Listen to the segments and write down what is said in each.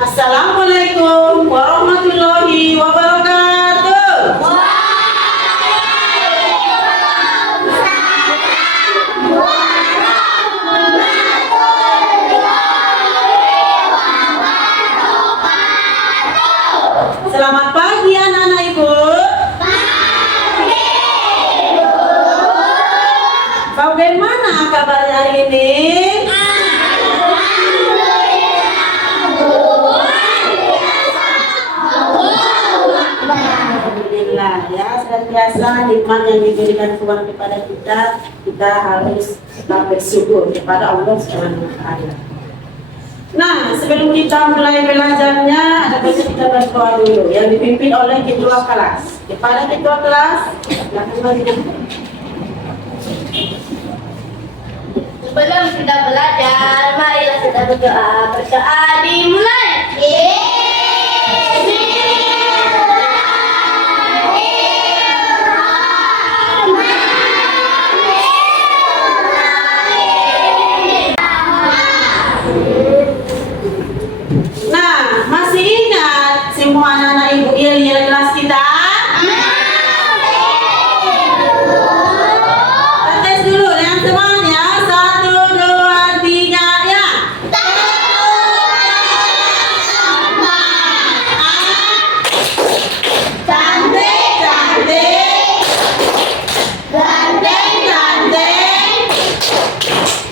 Assalamualaikum warahmatullahi wabarakatuh. Selamat pagi anak-anak ibu. Bagaimana kabarnya hari ini? Alhamdulillah ya, senantiasa nikmat yang diberikan Tuhan kepada kita harus tetap bersyukur kepada Allah Subhanahu wa taala. Nah, sebelum kita mulai belajarnya, ada baiknya kita berdoa dulu yang dipimpin oleh ketua kelas. Kepada ketua kelas, lakukan sebelum kita belajar, marilah kita berdoa. Berdoa dimulai. Nah, masih ingat semua anak-anak ibu yel-yel kelas kita? Tes dulu yang semuanya. 1, 2, 3 ya. Cantik, cantik. Ganteng, ganteng.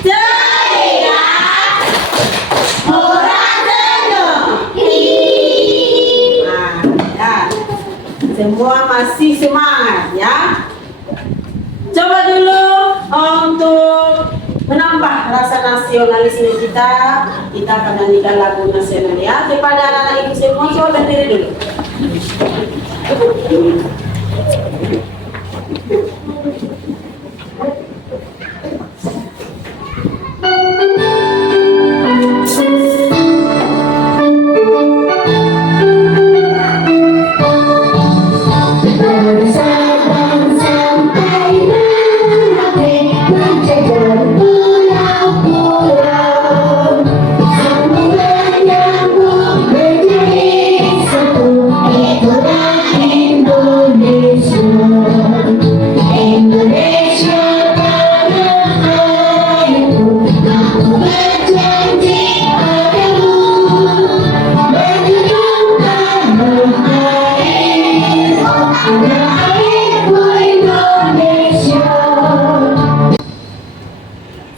Ceria. Murah senyum. Nah, ya. Semua masih semangat ya. Coba dulu untuk menambah rasa nasionalisme kita akan nyanyikan lagu nasional ya. Kepada anak-anak ibu semua, coba berdiri dulu.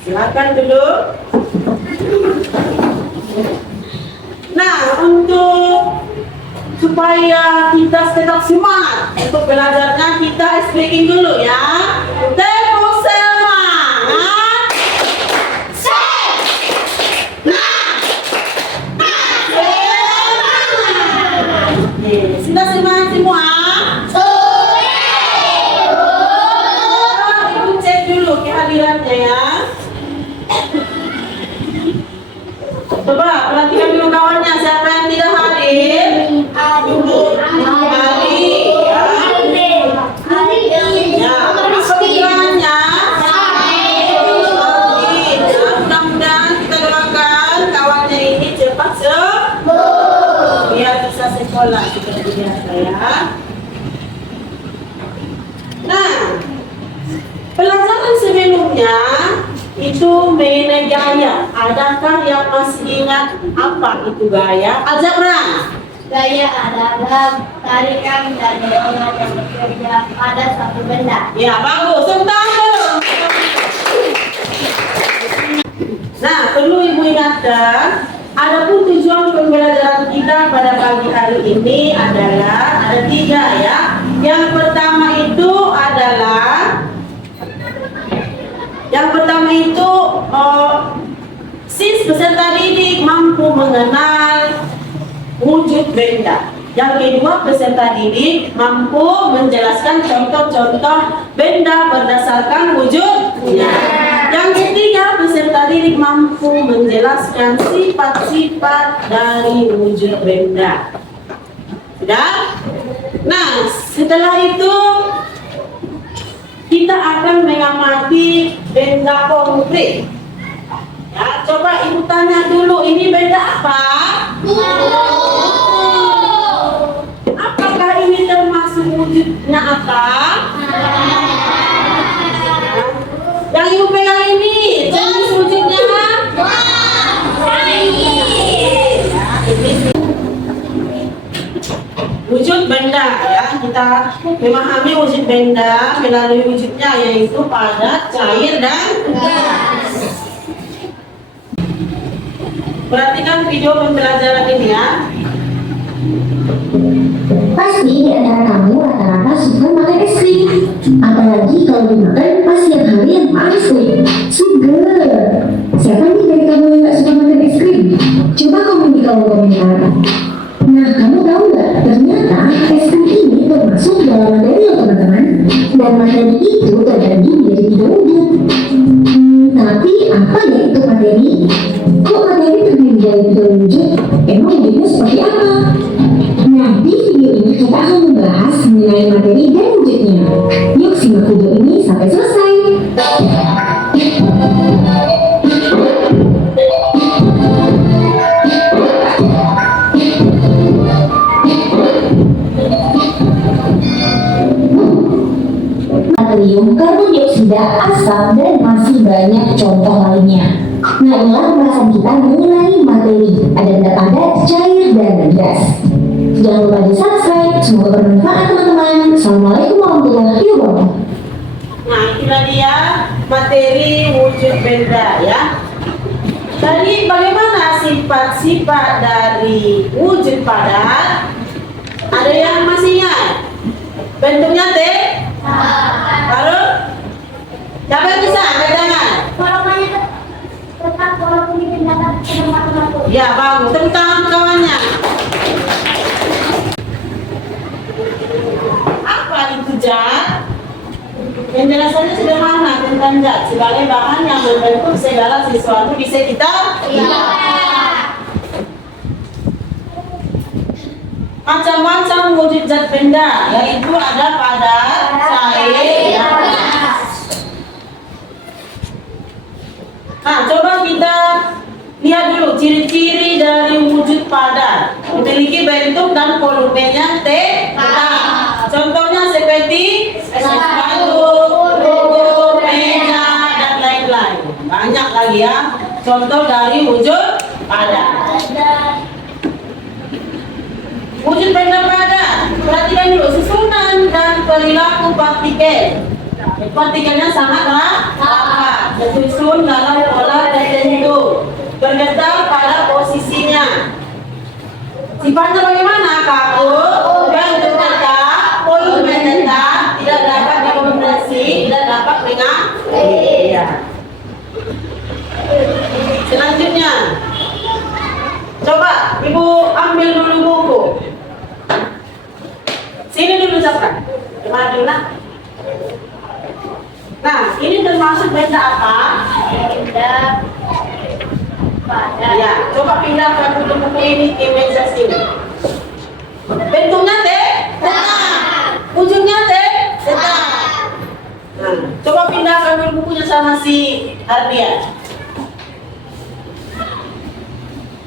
Silakan dulu. Nah, untuk supaya kita tetap semangat untuk belajarnya, kita speaking dulu ya. Tepuk semangat. Sudah semangat semua? Ibu cek dulu kehadirannya ya. Coba perhatikan dulu kawannya, siapa yang tidak hadir? Ali. Ya, apa pikirannya? Mudah-mudahan kita doakan kawannya ini cepat sembuh biar bisa sekolah seperti biasa ya. Nah, pelajaran sebelumnya itu mengenai gaya. Adakah yang masih ingat apa itu gaya? Aljabar. Gaya adalah tarikan dari orang yang bekerja pada satu benda. Ya, bagus. Tepuk tangan. Nah, perlu ibu ingatkan, adapun tujuan pembelajaran kita pada pagi hari ini adalah ada 3 ya. Yang pertama itu si peserta didik mampu mengenal wujud benda. Yang kedua, peserta didik mampu menjelaskan contoh-contoh benda berdasarkan wujudnya. Yang ketiga, peserta didik mampu menjelaskan sifat-sifat dari wujud benda. Sudah? Nah, setelah itu kita akan mengamati benda konkret. Ya, coba ibu tanya dulu, ini benda apa? Apakah ini termasuk wujudnya apa? Yang ibu pegang ini, jenis wujudnya? Wujud benda ya, kita memahami wujud benda melalui wujudnya, yaitu padat, cair, dan gas. Perhatikan video pembelajaran ini ya. Pasti di antara kamu rata-rata suka makan es krim. Apalagi kalau dimakan pas siang hari yang panas nih. Sugar. Siapa nih dari kamu yang gak suka makan es krim? Coba komen di kolom komentar. Nah, kamu tahu nggak? Ternyata es krim ini termasuk dalam materi loh teman-teman. Dan materi itu terbagi menjadi 3 wujud. Tapi apa ya itu materi? Kok materi terdiri dari 3 wujud? Emang wujudnya seperti apa? Nah, di video ini kita akan membahas mengenai materi dan wujudnya. Yuk simak video ini sampai selesai. Natrium, karbon dioksida, asam, dan masih banyak contoh lainnya. Nah, inilah pembahasan kita mengenai materi. Ada benda padat, cair, dan gas. Jangan lupa di subscribe. Semoga bermanfaat teman-teman. Assalamualaikum warahmatullahi wabarakatuh. Nah, itulah dia materi wujud benda ya. Tadi bagaimana sifat-sifat dari wujud padat? Ada yang masih ingat? Bentuknya T? Baru? Siapa yang bisa? Angkat tangan. Tetap walaupun dipindahkan ke tempat tertentu. Ya, bagus. Tepuk tangan kawannya. Apa itu zat? Penjelasannya sederhana tentang zat sebagai bahan yang membentuk segala sesuatu di sekitar. Macam-macam wujud zat benda, yaitu ada padat, cair, dan gas. Nah, coba kita lihat dulu ciri-ciri dari wujud padat. Memiliki bentuk dan volumenya tetap. Contohnya seperti sepatu, buku, meja, dan lain-lain. Banyak lagi ya contoh dari wujud padat. Wujud benda padat, perhatikan dulu susunan dan perilaku partikel. Partikelnya sangatlah rapat, tersusun dalam pola tertentu, bergetar pada posisinya. Sifatnya bagaimana? Kaku, bentuk tetap, volume tetap, tidak dapat dikompresi, tidak dapat iya. Selanjutnya, coba ibu ambil dulu buku. Sini dulu siapa? Maju lah. Nah, ini termasuk benda apa? Benda padat. Ya, coba pindahkan dulu buku ini ke meja sini. Bentuknya tetap. Wujudnya tetap. Nah, coba pindahkan dulu bukunya sama si Hardian.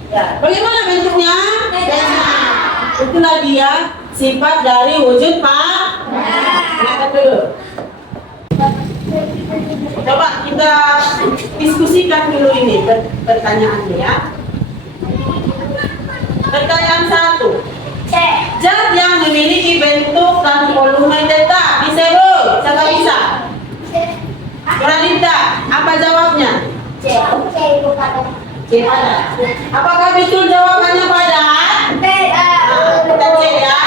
Ya, bagaimana bentuknya? Tetap. Itulah dia sifat dari wujud padat. Lihat dulu. Coba kita diskusikan dulu ini pertanyaannya ya. Pertanyaan 1. Zat yang memiliki bentuk dan volume tetap disebut. Siapa bisa? Pranita, apa jawabnya? C itu padat. C padat. Apakah betul jawabannya padat? Kita cek ya.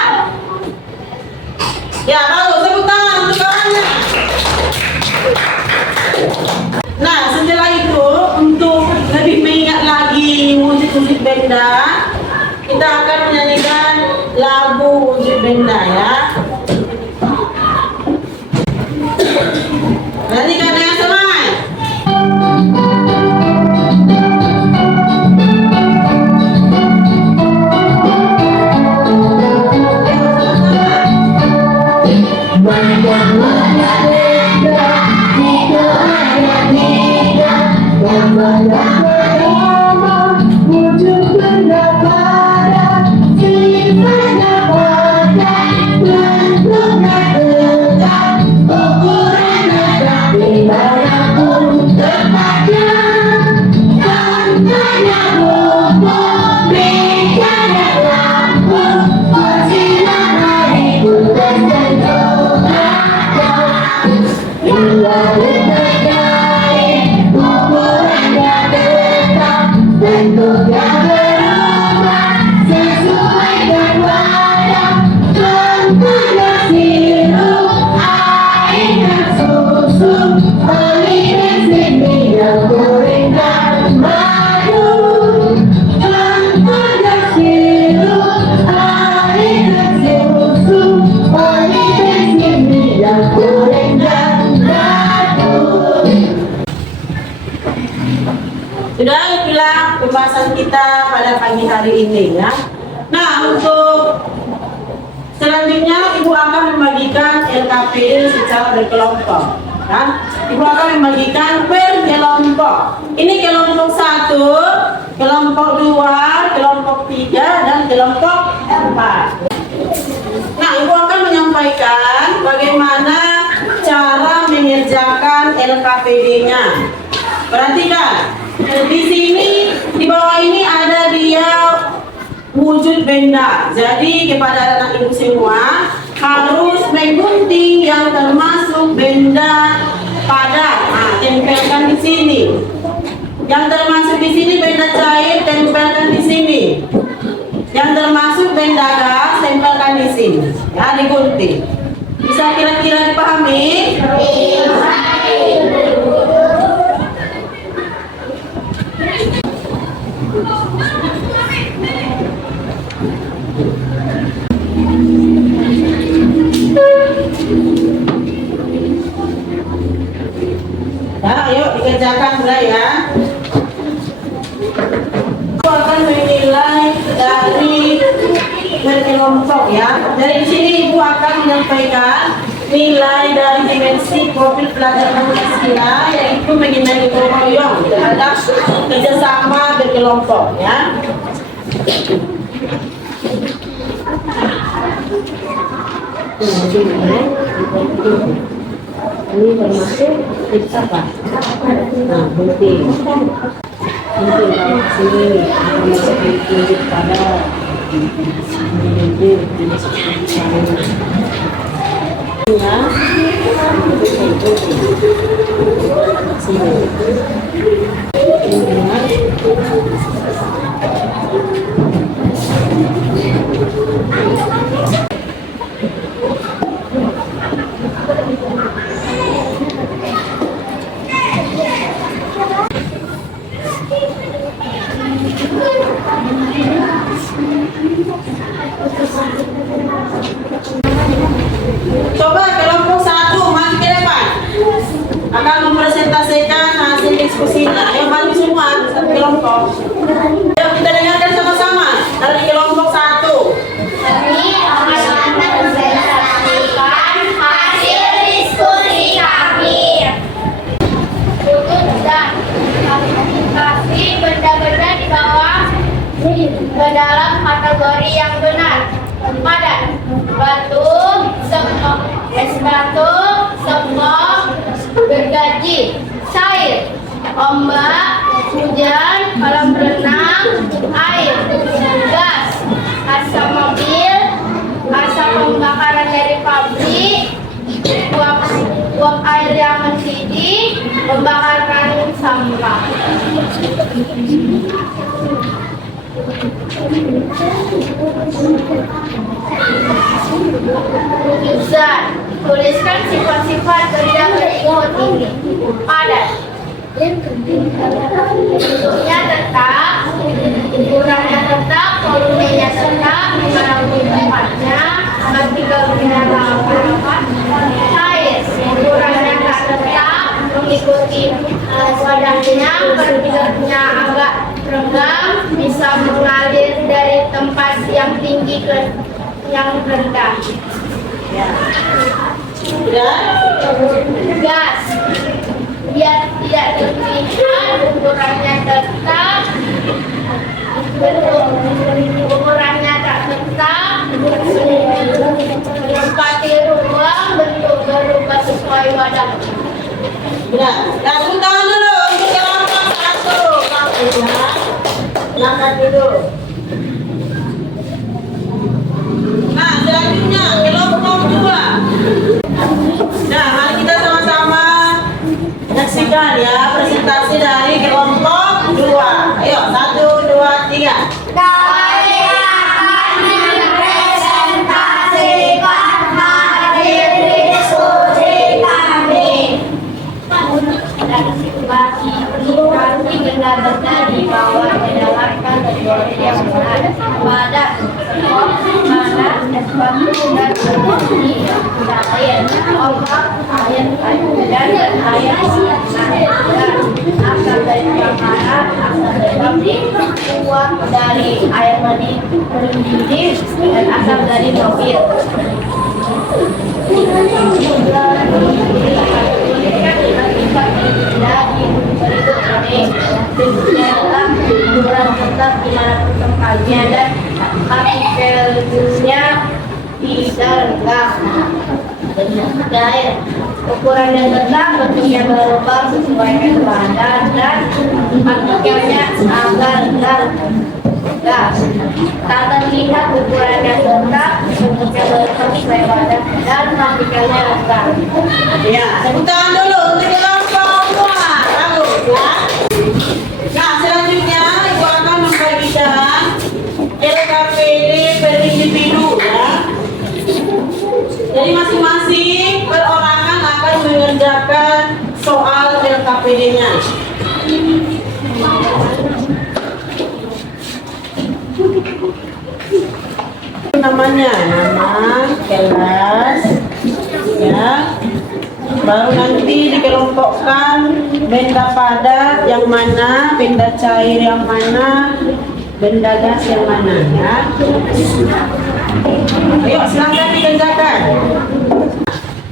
Ya, bagus. Tepuk tangan untuk kawannya. Nah, setelah itu untuk lebih mengingat lagi wujud-wujud benda, kita akan menyanyikan lagu wujud benda ya. Nyanyikan dengan semangat. Yang yang pertama wujud benda pada sifatnya pada bentuknya tetap ukurannya tak dimanapun tempatnya contohnya buku bicara lampu bersinar hari putih tentu ada dua berdaya ukurannya tetap bentuknya berubah sesuai dengan wadah contohnya sirup air dan susu oli bensin minyak goreng dan madu contohnya sirup air dan susu oli bensin minyak goreng dan madu. Sudah itulah pembahasan kita pada pagi hari ini ya. Nah, untuk selanjutnya Ibu akan membagikan LKPD secara berkelompok. Ya. Ibu akan membagikan per kelompok. Ini kelompok 1, kelompok 2, kelompok 3, dan kelompok 4. Nah, Ibu akan menyampaikan bagaimana cara mengerjakan LKPD-nya. Perhatikan, di sini di bawah ini ada dia wujud benda. Jadi kepada anak ibu semua harus menggunting yang termasuk benda padat. Nah, tempelkan di sini. Yang termasuk di sini benda cair, tempelkan di sini. Yang termasuk benda gas, tempelkan di sini. Ya, digunting. Bisa kira-kira dipahami? Ya, ayo dikerjakan mulai ya. Aku akan menilai dari berkelompok ya. Dari sini Ibu akan menyampaikan nilai dari dimensi profil pelajar Pancasila, yaitu mengenai gotong royong terhadap kerjasama berkelompok ya. Ini termasuk tips apa? Nah, gunting dari sini termasuk tunjuk pada gunting termasuk ya. Coba kelompok 1 maju ke depan, akan mempresentasikan hasil diskusinya. Ayo maju semua satu kelompok. Ayo kita dengarkan sama-sama dari kelompok 1. Kami akan mempresentasikan hasil diskusi kami. Untuk dan klasifikasi benda-benda di bawah ke dalam kategori yang benar. Padat, batu, semok, es batu, semok, gergaji, cair, ombak, hujan, kolam renang, air, gas, asap mobil, asap pembakaran dari pabrik, uap air yang mendidih, pembakaran sampah. Zat, tuliskan sifat-sifat benda berikut ini. Padat, bentuknya tetap, ukurannya tetap, volumenya tetap, dimanapun tempatnya, tiga benda rapat. Cair, ukurannya tak tetap, mengikuti wadahnya, bentuknya agak renggang, bisa mengalir dari tempat yang tinggi ke yang rendah. Ya. Gas, biar tidak terlihat ukurannya tetap, ukurannya tak tetap, menempati ruang, bentuk berubah sesuai wadah. Nah, tepuk tangan dulu untuk kelompok 1. Bagus ya. Silakan dulu. Nah, selanjutnya kelompok 2. Nah, mari kita sama-sama menyaksikan ya presentasi dari kelompok 2. Ayo, 1, 2, 3. Kami akan mempresentasikan hasil diskusi kami. Bagi kami benar-benar di bawah menawarkan teori yang benar pada mana sesuatu dan seperti lain Allah ayat dan ayat asal dari kamar asal dari pabrik keluar dari air mani mendidih dan asal dari mobil. Ukuran tetap dimanapun tempatnya dan partikelnya tidak cair. Ukuran yang tetap bentuknya berubah sesuai dengan badan dan partikelnya agar gas. Tak terlihat ukuran yang tetap bentuknya berubah sesuai badan dan partikelnya gas. Ya, tepuk tangan dulu untuk kelompok 2. Bagus ya. Nah, selanjutnya Ibu akan membagikan LKPD per individu ya. Jadi masing-masing perorangan akan mengerjakan soal LKPD-nya. Namanya, nama, kelas, ya. Baru nanti dikelompokkan benda padat yang mana, benda cair yang mana, benda gas yang mana ya. Ayo silahkan dikerjakan.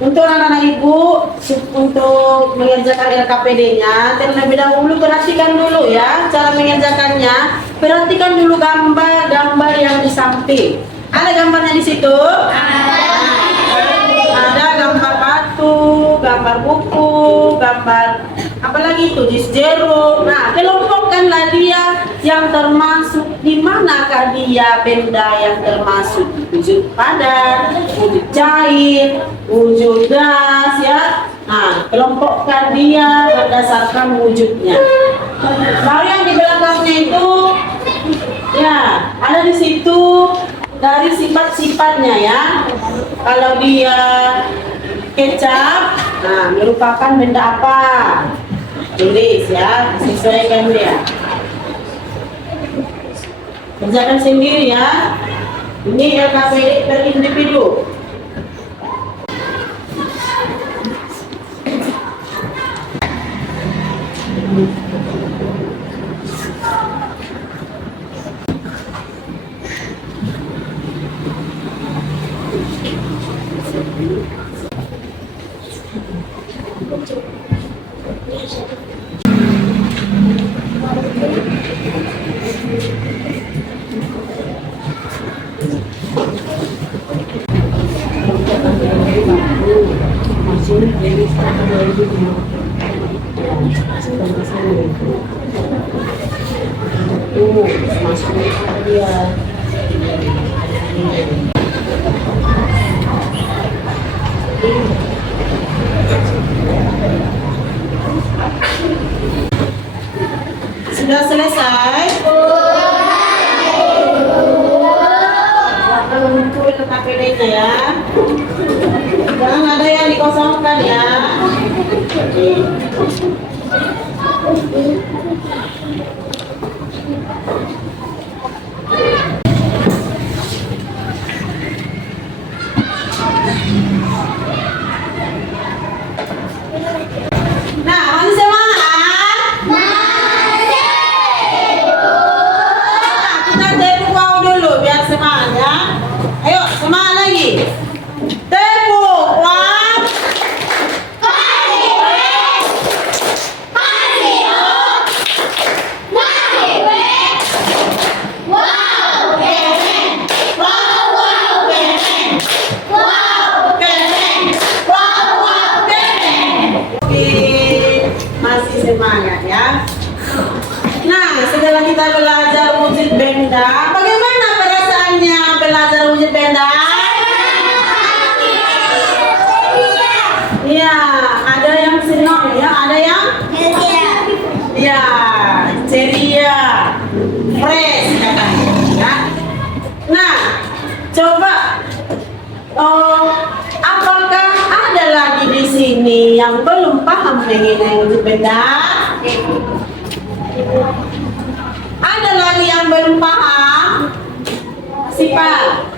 Untuk anak-anak ibu untuk mengerjakan LKPD-nya terlebih dahulu perhatikan dulu ya cara mengerjakannya. Perhatikan dulu gambar-gambar yang di samping. Ada gambarnya di situ? Ada gambar batu, gambar buku, gambar apalagi itu jeruk. Nah, kelompokkanlah dia yang termasuk di manakah dia benda yang termasuk wujud padat, wujud cair, wujud gas ya. Nah, kelompokkan dia berdasarkan wujudnya. Lalu yang di belakangnya itu ya ada di situ dari sifat-sifatnya ya. Kalau dia kecap, nah merupakan benda apa? Tulis ya, sesuaikan dia. Kerjakan sendiri ya. Ini LKPD per individu. Sudah selesai? Untuk LKPD-nya ya. Jangan ada yang dikosongkan ya. Nah, masih semangat? Masih. Nah, kita tepuk wow dulu biar semangat ya. Ayo, semangat lagi. Tepuk wow. Ya. Nah, coba apakah ada lagi di sini yang belum paham mengenai wujud benda? Ada lagi yang belum paham? Sifat.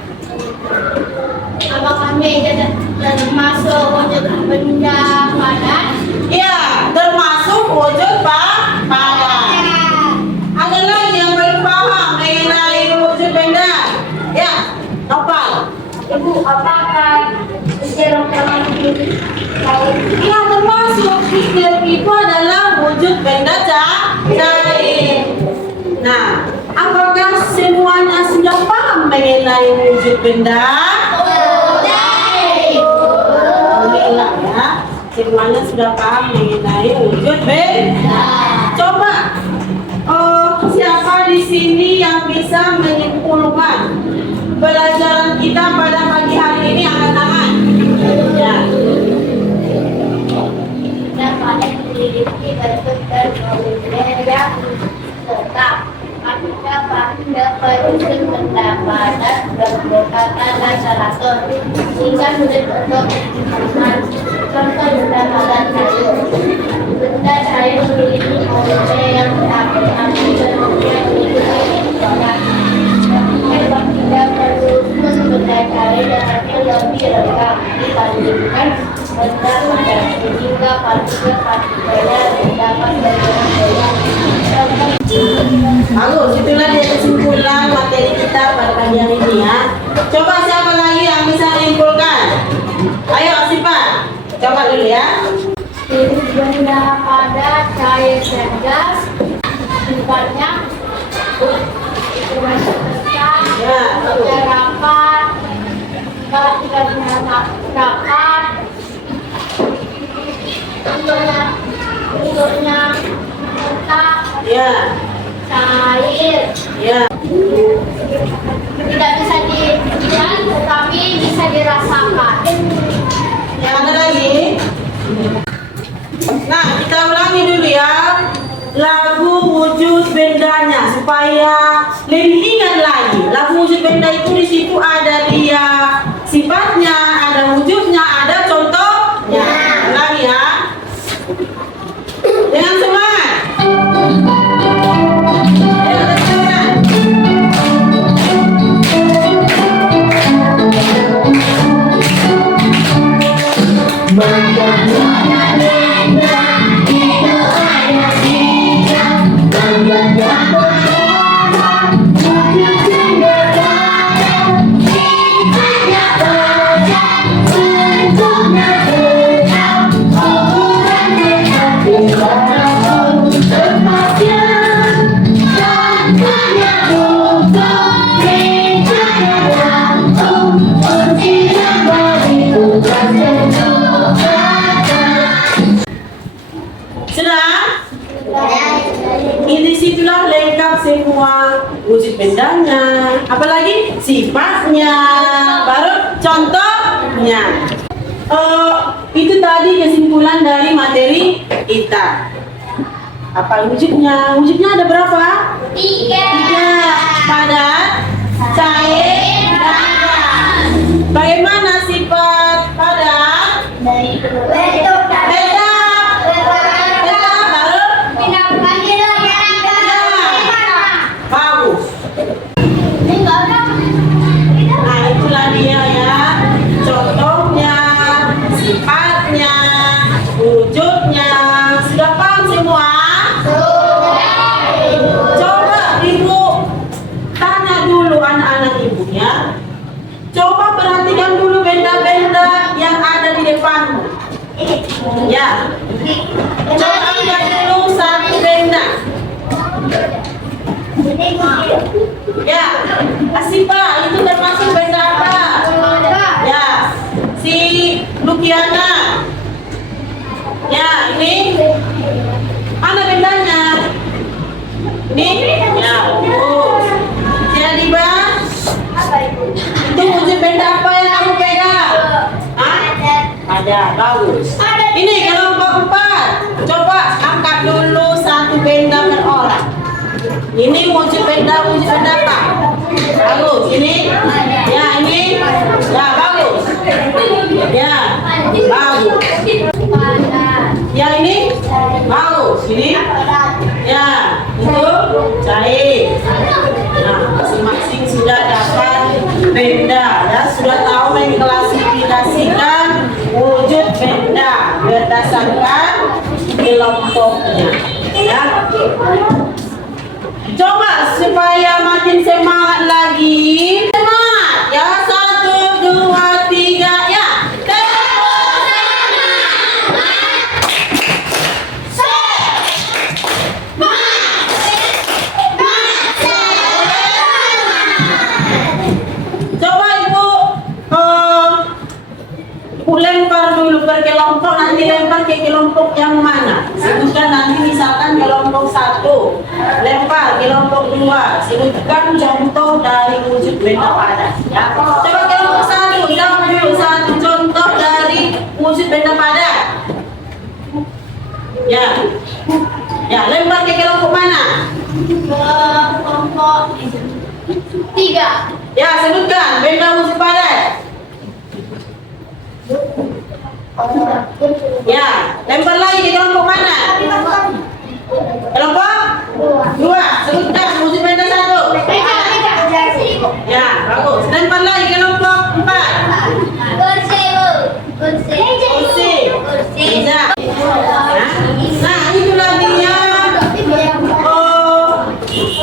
Apakah meja termasuk wujud benda padat? Ya, termasuk wujud padat. Ada lagi yang belum paham mengenai wujud benda? Ya, Nopal. Ibu, apakah sejarah termasuk? Ya, termasuk sistem itu adalah wujud benda cair. Nah, apakah semuanya sudah paham mengenai wujud benda? Alhamdulillah ya, semuanya sudah paham mengenai wujud benda. Coba, siapa di sini yang bisa menyimpulkan pelajaran kita pada pagi hari ini? Angkat tangan. Ya. Dapat memiliki bentuk dan model yang tetap. Dapat wujud benda padat berdekatan dan teratur sehingga sulit untuk ditemukan. Contoh benda padat cair. Benda cair memiliki model yang berarti bentuknya memiliki orang. Sebab tidak perlu benda cair dengan lebih lengkap dibandingkan benda padat sehingga partikel-partikelnya dapat bergerak. Bagus, itulah dia kesimpulan materi kita pada pagi hari ini ya. Coba siapa lagi yang bisa menyimpulkan? Ayo Sifat, coba dulu ya. Benda padat cair dan gas sifatnya masuk besar, Ya, betul. rapat, kalau tidak rapat, bentuknya kotak, Ya, cair, ya. tidak bisa dilihat tetapi bisa dirasakan. Yang ada lagi? Nah, kita ulangi dulu ya lagu wujud bendanya supaya lebih ingat lagi. Lagu wujud benda itu di situ ada dia sifatnya, ada wujudnya, ada contohnya. Ulangi ya. Dengan semangat. Ayo, teman-teman. Sudah? Ini situlah lengkap semua wujud bendanya, apalagi sifatnya, baru contohnya. Itu tadi kesimpulan dari materi kita. Apa wujudnya? Wujudnya ada berapa? 3. Padat, cair, dan gas. Bagaimana sifat padat? Dari bentuk Bagus. Nah, itulah dia ya. Contohnya, sifatnya, wujudnya. Sudah paham semua? Coba ibu tanya dulu anak-anak ibunya. Coba perhatikan dulu benda-benda yang ada di depanmu. Ya. Coba lihat dulu satu benda. Ya, Asifa, itu termasuk benda apa? Ya, si Lukiana. Ya, ini mana bendanya? Ini? Ya, si Adiba. Itu wujud benda apa yang kamu pegang? Hah? Ada, bagus. Ini kelompok 4. Coba angkat dulu satu benda per orang. Ini wujud benda apa? kelompoknya. Ya. Coba supaya makin semangat lagi. Semangat. Ya, 1, 2, 3, ya. Coba Ibu lempar dulu per kelompok, nanti lempar ke kelompok yang mana? Sebutkan nanti misalkan kelompok 1, lempar kelompok 2, sebutkan contoh dari wujud benda padat. Ya. Coba kelompok 1, jawab dulu 1 contoh dari wujud benda padat. Ya, ya lempar ke kelompok mana? Kelompok 3. Ya, sebutkan benda wujud padat. Ya, lempar lagi ke kelompok mana? Kelompok 2. Sebutkan wujud benda 1. Ya, bagus. Lempar lagi ke kelompok 4. Kursi. Bisa. Nah, itulah dia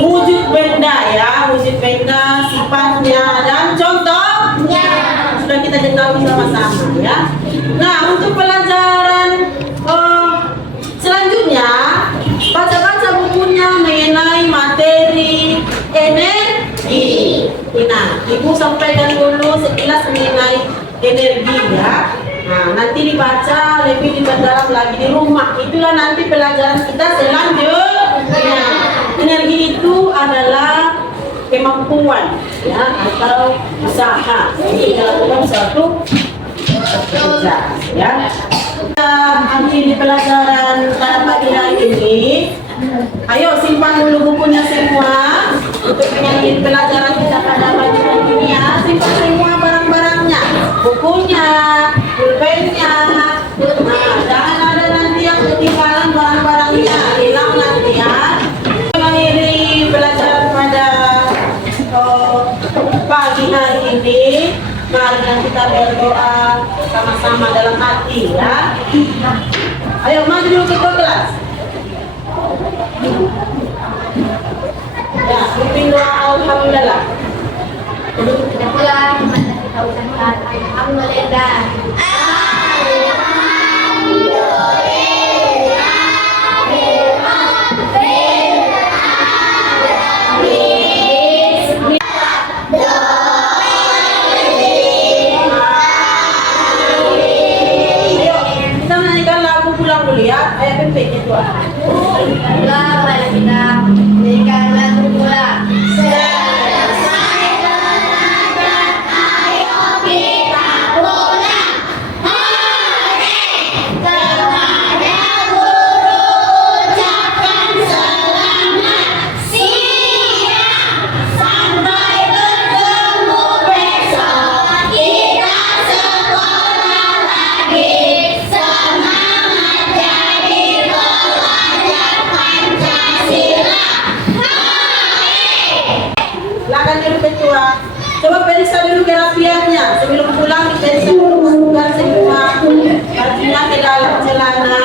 wujud benda ya, wujud benda, sifatnya dan contohnya. Sudah kita ketahui sama-sama ya. Nah, untuk pelajaran selanjutnya baca-baca bukunya mengenai materi energi. Nah, Ibu sampaikan dulu sekilas mengenai energi ya. Nah, nanti dibaca lebih diperdalam lagi di rumah. Itulah nanti pelajaran kita selanjutnya. Energi itu adalah kemampuan ya atau usaha yang dilakukan suatu kerja ya. Kita akhiri pelajaran pada pagi hari ini. Ayo simpan dulu bukunya semua untuk mengakhiri pelajaran kita pada pagi hari ini ya. Simpan semua barang-barangnya, bukunya, pulpennya. Nah, jangan ada nanti yang ketinggalan barang-barangnya, hilang nanti ya. Mengakhiri pelajaran pada pagi hari ini, mari kita berdoa sama-sama dalam hati ya. Ayo maju dulu ke kelas. Ya, pimpin doa alhamdulillah. Alhamdulillah. Lihat ayat penting itu. Mari kita berikan lagu pula. Silakan dulu ketua. Coba periksa dulu kerapiannya. Sebelum pulang diperiksa dulu masukkan semua bajunya ke dalam celana.